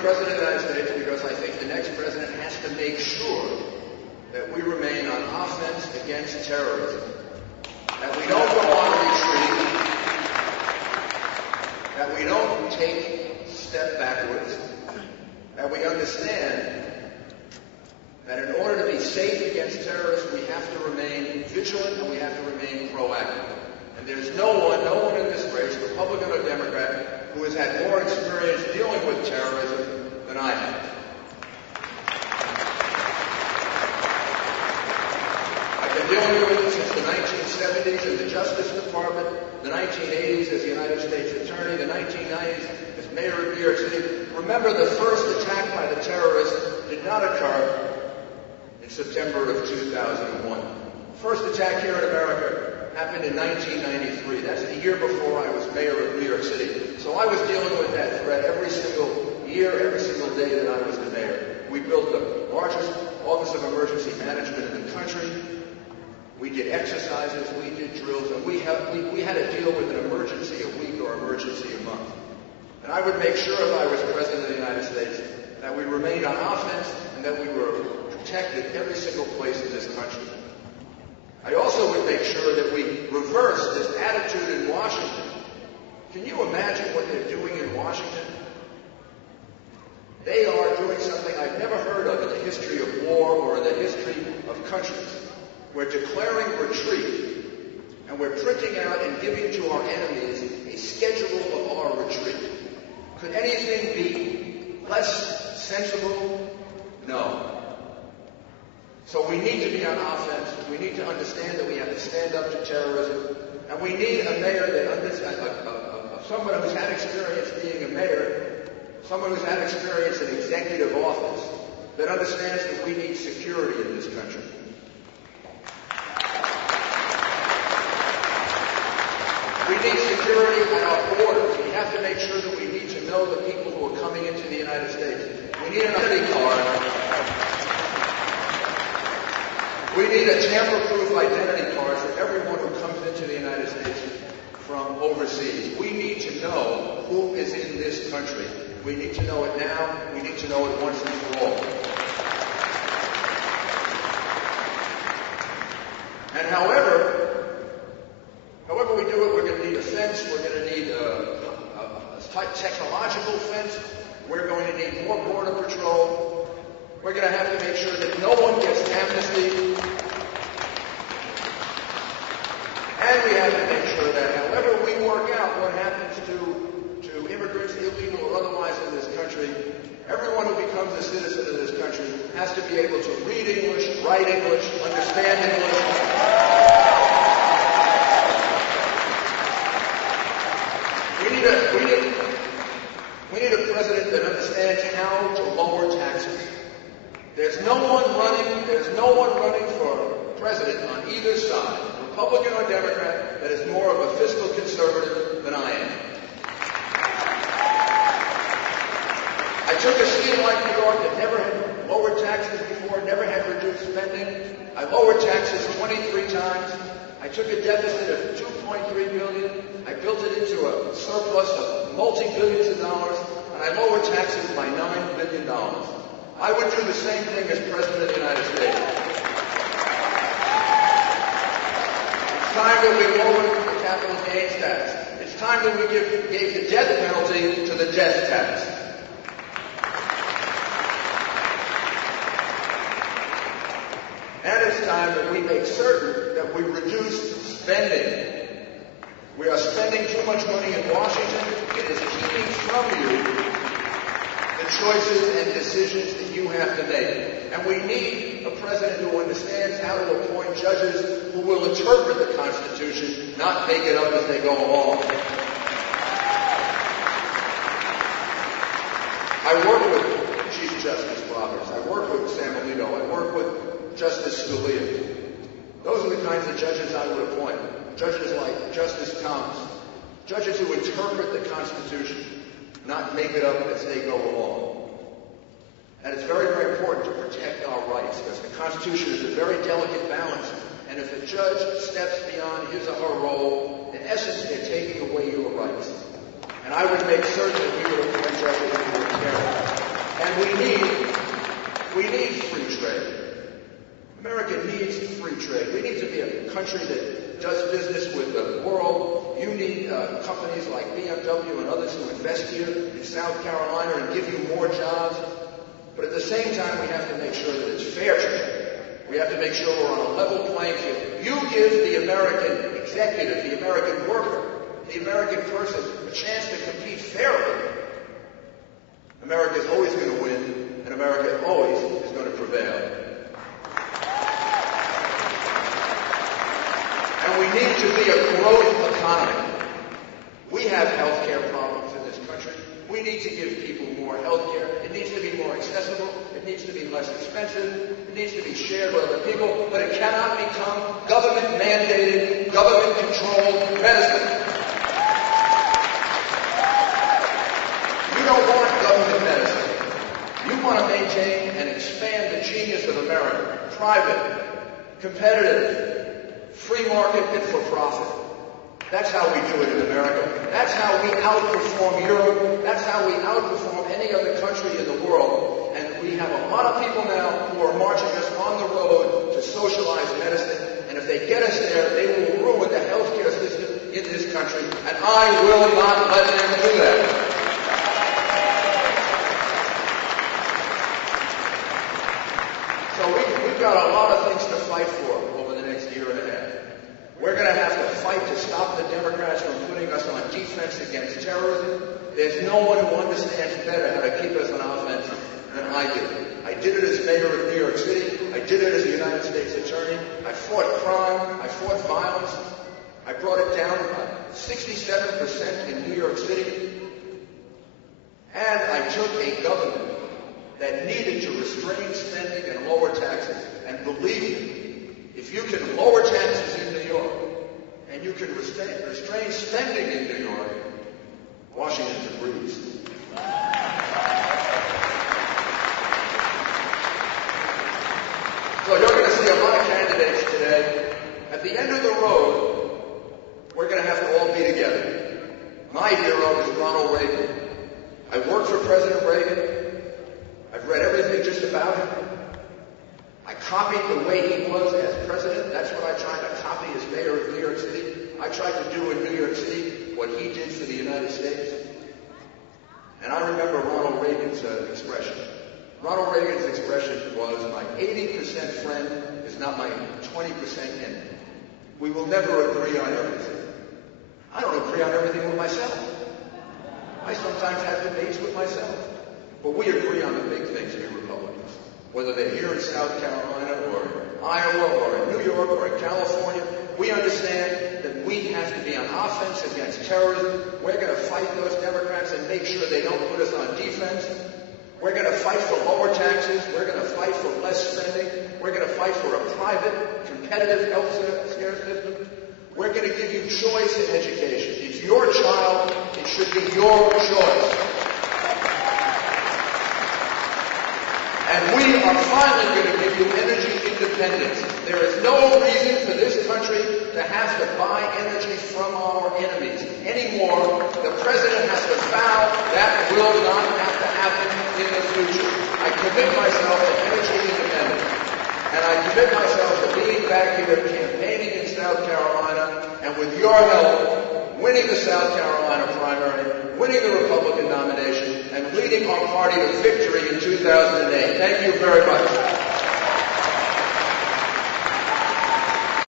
President of the United States because I think the next president has to make sure that we remain on offense against terrorism, that we don't go on a retreat, that we don't take a step backwards, that we understand that in order to be safe against terrorists, we have to remain vigilant and we have to remain proactive. And there's no one in this race, Republican or Democrat, who has had more experience dealing with terrorism than I have. I've been dealing with it since the 1970s in the Justice Department, the 1980s as the United States Attorney, the 1990s as Mayor of New York City. Remember, the first attack by the terrorists did not occur in September of 2001. The first attack here in America happened in 1993. That's the year before I was mayor of New York City. So I was dealing with that threat every single year, every single day that I was the mayor. We built the largest Office of Emergency Management in the country. We did exercises, we did drills, and we had to deal with an emergency a week or emergency a month. And I would make sure if I was President of the United States that we remained on offense and that we were protected every single place in this country. I also would make sure that we reverse this attitude in Washington. Can you imagine what they're doing in Washington? They are doing something I've never heard of in the history of war or in the history of countries. We're declaring retreat, and we're printing out and giving to our enemies a schedule of our retreat. Could anything be less sensible? No. So we need to be on offense. We need to understand that we have to stand up to terrorism. And we need a mayor that someone who's had experience being a mayor, someone who's had experience in executive office, that understands that we need security in this country. We need security at our borders. We have to make sure that we need to know the people who are coming into the United States. We need an identity card. We need a tamper-proof identity card for everyone who comes into the United States from overseas. We need to know who is in this country. We need to know it now. We need to know it once and for all. And however we do it, we're going to need a fence. We're going to need a technological fence. We're going to need more border patrol. We're going to have to make sure that no one gets amnesty. And we have to make sure that however we work out what happens to immigrants, illegal or otherwise in this country, everyone who becomes a citizen of this country has to be able to read English, write English, understand English. We need a president that understands how to lower taxes. There's no one running for president on either side, Republican or Democrat, that is more of a fiscal conservative than I am. I took a state like New York that never had lowered taxes before, never had reduced spending. I lowered taxes 23 times. I took a deficit of $2.3 billion. I built it into a surplus of multi-billions of dollars, and I lowered taxes by $9 billion. I would do the same thing as President of the United States. It's time that we lowered the capital gains tax. It's time that we gave the death penalty to the death tax. And it's time that we make certain that we reduce spending. We are spending too much money in Washington. It is keeping from you the choices and decisions that you have to make. And we need a president who understands how to appoint judges who will interpret the Constitution, not make it up as they go along. I work with Chief Justice Roberts. I work with Sam Alito. I work with Justice Scalia. Those are the kinds of judges I would appoint. Judges like Justice Thomas. Judges who interpret the Constitution, not make it up as they go along. And it's very, very important to protect our rights, because the Constitution is a very delicate balance. And if a judge steps beyond his or her role, in essence, they're taking away your rights. And I would make certain that we would appoint judges who would care. trade. We need to be a country that does business with the world. You need companies like BMW and others who invest here in South Carolina and give you more jobs. But at the same time, we have to make sure that it's fair trade. We have to make sure we're on a level playing field. You give the American executive, the American worker, the American person a chance to compete fairly, America is always going to win, and America always is going to prevail. And we need to be a growth economy. We have health care problems in this country. We need to give people more health care. It needs to be more accessible. It needs to be less expensive. It needs to be shared with other people. But it cannot become government-mandated, government-controlled medicine. You don't want government medicine. You want to maintain and expand the genius of America. Private, competitive, free market, and for profit. That's how we do it in America. That's how we outperform Europe. That's how we outperform any other country in the world. And we have a lot of people now who are marching us on the road to socialize medicine. And if they get us there, they will ruin the healthcare system in this country. And I will not let them do that. So we've got a lot of things to fight for over the next year and a half. We're going to have to fight to stop the Democrats from putting us on defense against terrorism. There's no one who understands better how to keep us on offense than I do. I did it as mayor of New York City. I did it as a United States attorney. I fought crime. I fought violence. I brought it down by 67% in New York City. And I took a government that needed to restrain spending and lower taxes. And believe me, if you can lower taxes in New York and you can restrain spending in New York, Washington's a breeze. So you're going to see a lot of candidates today. At the end of the road, we're going to have to all be together. My hero is Ronald Reagan. I worked for President Reagan. I've read everything just about him. I copied the way he was as president. That's what I tried to copy as mayor of New York City. I tried to do in New York City what he did for the United States. And I remember Ronald Reagan's expression. Ronald Reagan's expression was, my 80% friend is not my 20% enemy. We will never agree on everything. I don't agree on everything with myself. I sometimes have debates with myself. But we agree on the big things, we Republicans. Whether they're here in South Carolina or in Iowa or in New York or in California, we understand that we have to be on offense against terrorism. We're going to fight those Democrats and make sure they don't put us on defense. We're going to fight for lower taxes. We're going to fight for less spending. We're going to fight for a private, competitive health care system. We're going to give you choice in education. It's your child. It should be your choice. And we are finally going to give you energy independence. There is no reason for this country to have to buy energy from our enemies anymore. The president has to vow that will not have to happen in the future. I commit myself to energy independence. And I commit myself to being back here campaigning in South Carolina, and with your help, winning the South Carolina primary, winning the Republican nomination, and leading our party to victory in 2008. Thank you very much.